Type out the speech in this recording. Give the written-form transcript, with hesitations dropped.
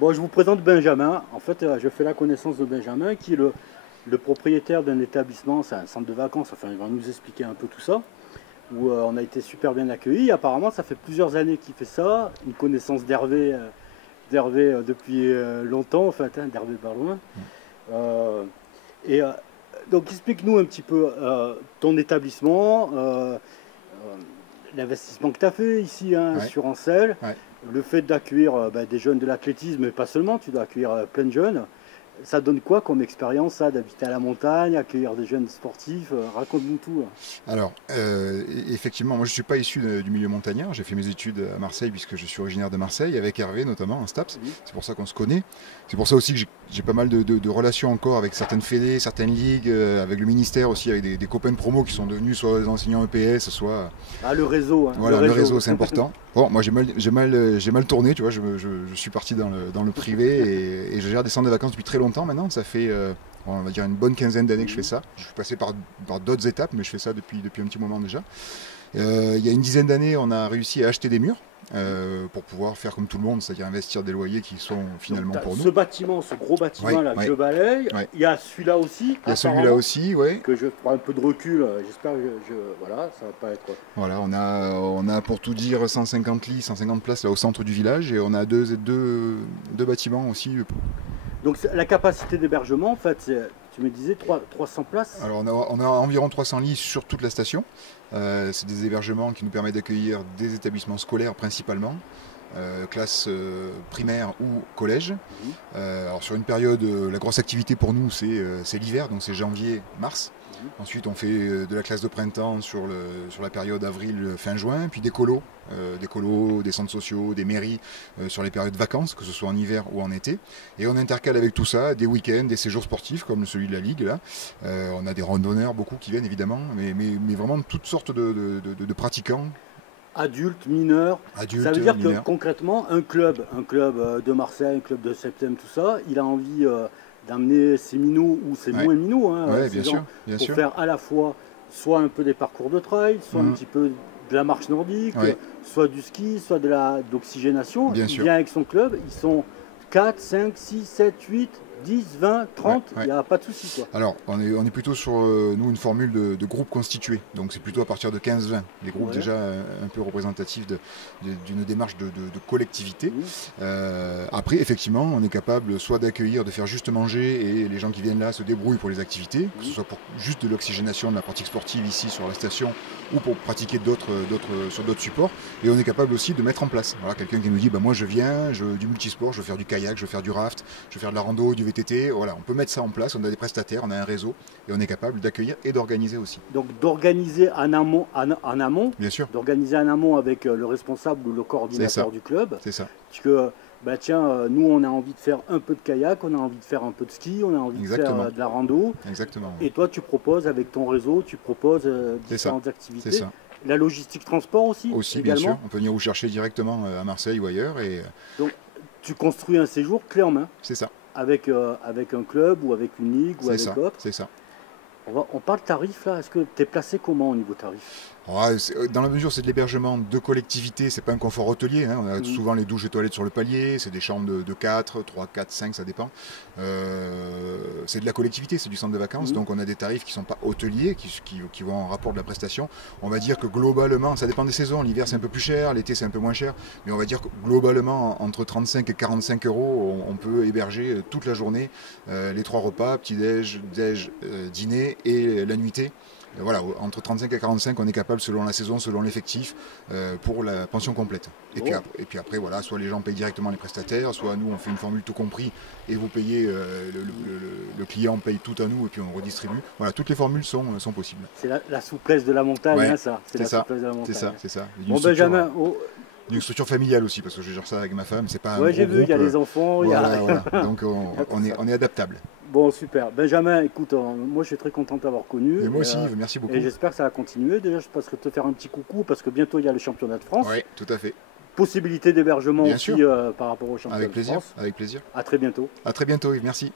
Bon, je vous présente Benjamin. En fait, je fais la connaissance de Benjamin, qui est le propriétaire d'un établissement, c'est un centre de vacances. Enfin, il va nous expliquer un peu tout ça, où on a été super bien accueillis. Apparemment, ça fait plusieurs années qu'il fait ça. Une connaissance d'Hervé depuis longtemps, en fait, hein, d'Hervé Balouin. Euh, et donc, explique-nous un petit peu ton établissement, l'investissement que tu as fait ici, hein, Ouais, sur Ancel, ouais. le fait d'accueillir des jeunes de l'athlétisme, mais pas seulement, tu dois accueillir plein de jeunes. Ça donne quoi comme expérience, ça, d'habiter à la montagne, accueillir des jeunes sportifs? Raconte-nous tout, hein. Alors, effectivement, moi je ne suis pas issu du milieu montagnard. J'ai fait mes études à Marseille puisque je suis originaire de Marseille, avec Hervé notamment, en STAPS. Mhm. C'est pour ça qu'on se connaît. C'est pour ça aussi que j'ai pas mal de relations encore avec certaines fédés, certaines ligues, avec le ministère aussi, avec des copains de promo qui sont devenus soit des enseignants EPS, soit... Ah, le réseau, hein, Voilà, le réseau c'est important. Bon, moi j'ai mal tourné, tu vois, je suis parti dans le privé et je gère des centres de vacances depuis très longtemps maintenant. Ça fait... on va dire une bonne quinzaine d'années que je fais ça. Je suis passé par d'autres étapes, mais je fais ça depuis un petit moment déjà. Il y a une dizaine d'années, on a réussi à acheter des murs pour pouvoir faire comme tout le monde, c'est-à-dire investir des loyers qui sont finalement Donc, pour nous. ce bâtiment, ce gros bâtiment Oui, là que oui, je balaye, oui. il y a celui-là aussi, Il y a celui-là apparemment, aussi, oui. que je prends un peu de recul. J'espère que voilà, ça va pas être. Voilà, on a pour tout dire 150 lits, 150 places là au centre du village et on a deux bâtiments aussi. Donc la capacité d'hébergement, en fait, tu me disais 300 places. Alors on a environ 300 lits sur toute la station. C'est des hébergements qui nous permettent d'accueillir des établissements scolaires principalement, classes primaires ou collèges. Mhm. Alors sur une période, la grosse activité pour nous c'est l'hiver, donc c'est janvier-mars. Mhm. Ensuite on fait de la classe de printemps sur la période avril-fin juin, puis des colos, des centres sociaux, des mairies sur les périodes de vacances, que ce soit en hiver ou en été. Et on intercale avec tout ça des week-ends, des séjours sportifs comme celui de la Ligue là. On a des randonneurs beaucoup qui viennent évidemment, mais vraiment toutes sortes de pratiquants, Adultes, mineurs. Ça adultes, veut dire que mineurs. concrètement, un club de Marseille, un club de Septem, tout ça, il a envie d'amener ses minots ou ses Ouais, moins minots, hein, ouais, ces bien gens, sûr, bien pour sûr. faire à la fois soit un peu des parcours de trail, soit un Mhm. petit peu de la marche nordique, Ouais, soit du ski, soit d'oxygénation. bien Il sûr. vient avec son club, ils sont 4, 5, 6, 7, 8, 10, 20, Ouais, 30, il ouais. n'y a pas de souci, quoi. Alors, on est plutôt sur, nous, une formule de groupe constitué. Donc, c'est plutôt à partir de 15-20. Des groupes Ouais. déjà un peu représentatifs d'une démarche de collectivité. Mhm. Après, effectivement, on est capable soit d'accueillir, de faire juste manger, et les gens qui viennent là se débrouillent pour les activités, que ce Mhm. soit pour juste de l'oxygénation, de la pratique sportive ici sur la station, ou pour pratiquer sur d'autres supports. Et on est capable aussi de mettre en place. Voilà, quelqu'un qui nous dit, bah, moi je viens, du multisport, je veux faire du kayak, je veux faire du raft, je veux faire de la rando, du VTT. Voilà, on peut mettre ça en place, on a des prestataires, on a un réseau, et on est capable d'accueillir et d'organiser aussi. Donc d'organiser en amont, Bien sûr, d'organiser en amont avec le responsable ou le c'est coordinateur ça, du club, c'est ça, que bah tiens, nous on a envie de faire un peu de kayak, on a envie de faire un peu de ski, on a envie de faire exactement, de la rando, exactement, et toi tu proposes avec ton réseau, tu proposes c'est ça, différentes c'est activités. ça. La logistique transport aussi, Aussi, bien sûr, également. on peut venir vous chercher directement à Marseille ou ailleurs, et Donc tu construis un séjour clé en main c'est ça, avec un club ou avec une ligue ou c'est avec ça, autre. c'est ça. On parle tarif là, est-ce que tu es placé comment au niveau tarif? Ouais, dans la mesure c'est de l'hébergement de collectivité, c'est pas un confort hôtelier, hein. On a Mhm. souvent les douches et toilettes sur le palier, c'est des chambres de 4, 3, 4, 5, ça dépend. C'est de la collectivité, c'est du centre de vacances, Mhm. donc on a des tarifs qui sont pas hôteliers, qui vont en rapport de la prestation. On va dire que globalement, ça dépend des saisons, l'hiver c'est un peu plus cher, l'été c'est un peu moins cher, mais on va dire que globalement, entre 35 et 45 euros, on peut héberger toute la journée, les 3 repas, petit-déj, déj, dîner et la nuitée. Voilà, entre 35 et 45, on est capable, selon la saison, selon l'effectif, pour la pension complète. Bon, Et puis après, voilà, soit les gens payent directement les prestataires, soit nous, on fait une formule tout compris, et vous payez, le client paye tout à nous, et puis on redistribue. Voilà, toutes les formules sont possibles. c'est la souplesse de la montagne, Ouais, hein, ça. C'est c'est la ça, souplesse de la c'est montagne. ça, c'est ça. Bon, Benjamin, Une structure familiale aussi, parce que je gère ça avec ma femme, c'est pas un ouais, gros j'ai vu, il y groupe. a les enfants, il y Voilà, a... voilà. Donc il y a tout ça. on est adaptable. Bon, super. Benjamin, écoute, moi je suis très content de t'avoir connu. Et moi aussi, merci Et beaucoup. j'espère que ça va continuer. Déjà, je passerai te faire un petit coucou parce que bientôt il y a le championnat de France. Oui, tout à fait. Possibilité d'hébergement Bien aussi sûr, par rapport au championnat avec de plaisir, France. avec plaisir. À très bientôt. À très bientôt, Yves, merci.